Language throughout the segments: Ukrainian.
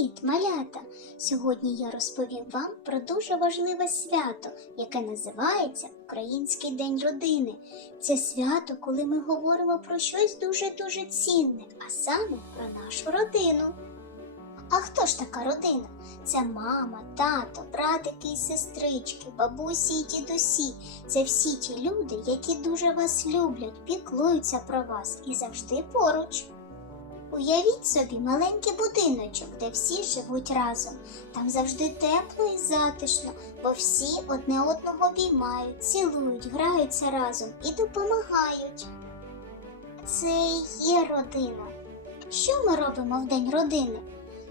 Привіт, малята! Сьогодні я розповім вам про дуже важливе свято, яке називається Український день родини. Це свято, коли ми говоримо про щось дуже-дуже цінне, а саме про нашу родину. А хто ж така родина? Це мама, тато, братики і сестрички, бабусі і дідусі. Це всі ті люди, які дуже вас люблять, піклуються про вас і завжди поруч. Уявіть собі маленький будиночок, де всі живуть разом. Там завжди тепло і затишно, бо всі одне одного обіймають, цілують, граються разом і допомагають. Це є родина. Що ми робимо в День родини?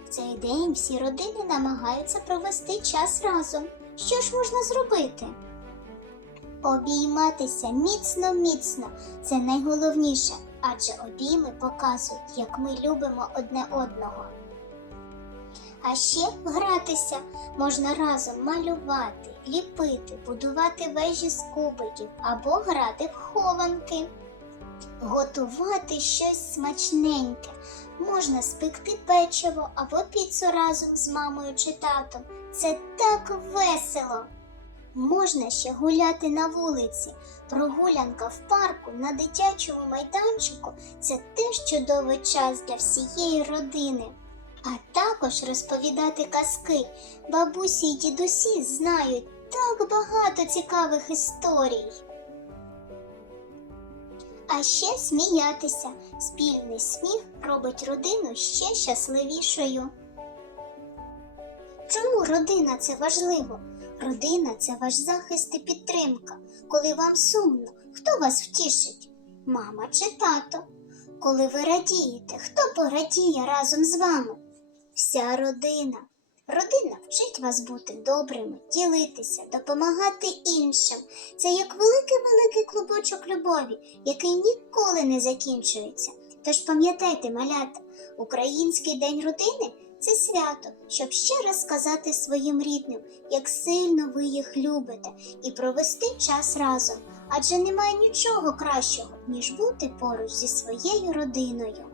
В цей день всі родини намагаються провести час разом. Що ж можна зробити? Обійматися міцно міцно це найголовніше, адже обійми показують, як ми любимо одне одного. А ще гратися можна разом малювати, ліпити, будувати вежі з кубиків або грати в хованки. Готувати щось смачненьке. Можна спекти печиво або піцу разом з мамою чи татом. Це так весело. Можна ще гуляти на вулиці. Прогулянка в парку на дитячому майданчику це теж чудовий час для всієї родини. А також розповідати казки. Бабусі й дідусі знають так багато цікавих історій. А ще сміятися. Спільний сміх робить родину ще щасливішою. Чому родина це важливо? Родина це ваш захист і підтримка. Коли вам сумно, хто вас втішить? Мама чи тато? Коли ви радієте, хто порадіє разом з вами? Вся родина. Родина вчить вас бути добрими, ділитися, допомагати іншим. Це як великий-великий клубочок любові, який ніколи не закінчується. Тож пам'ятайте, малята, Український день родини це свято, щоб ще раз сказати своїм рідним, як сильно ви їх любите, і провести час разом. Адже немає нічого кращого, ніж бути поруч зі своєю родиною.